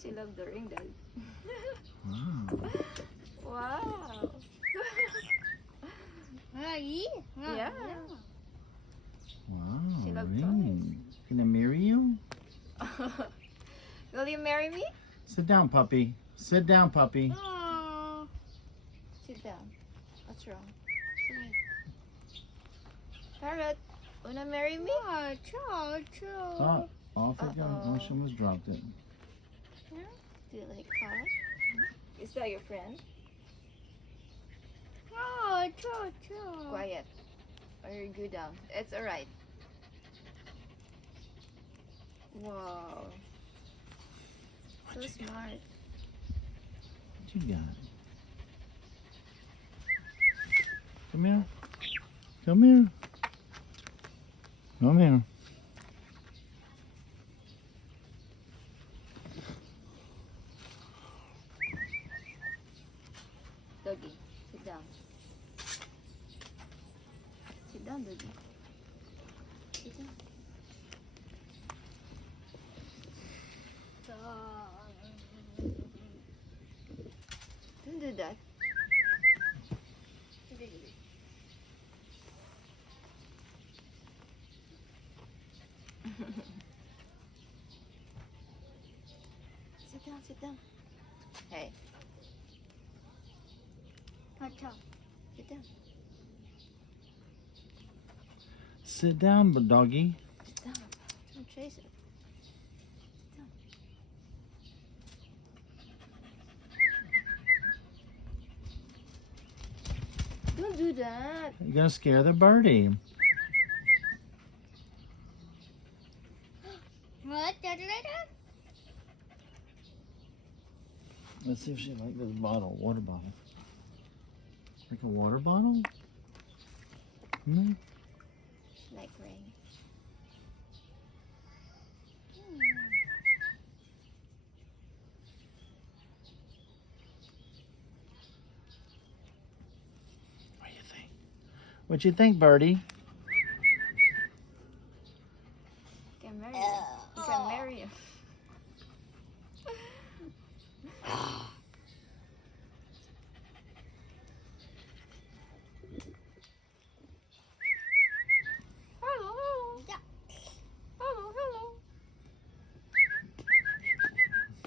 she loved the ring, Dad. Wow. Wow. Yeah. Wow. She loved Ring. Can I marry you? Will you marry me? Sit down, puppy. Sit down, puppy. Sit down. What's wrong? Parrot, wanna marry me? Oh, off it goes. Oh, she almost dropped it. Do you like Parrot? Is that your friend? Quiet. Or you go down. It's alright. Wow. So smart. What you got? Come here. Come here. Come here. Doggy, sit down. Sit down, Doggy. Sit down. Don't do that. Sit down, sit down. Hey. Sit down. Sit down, but doggy. Sit down. Don't chase it. Sit down. Don't do that. You're gonna scare the birdie. Let's see if she likes this bottle, water bottle. Like a water bottle? No. Like rain. What do you think? What you think, birdie? Can marry you. You can marry you. Hello. Hello, hello.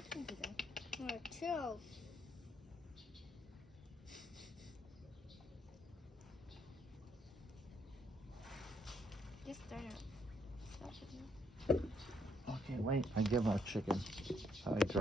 Don't do that. Just start it. Stop it now. Okay, wait. I give her chicken. I drop.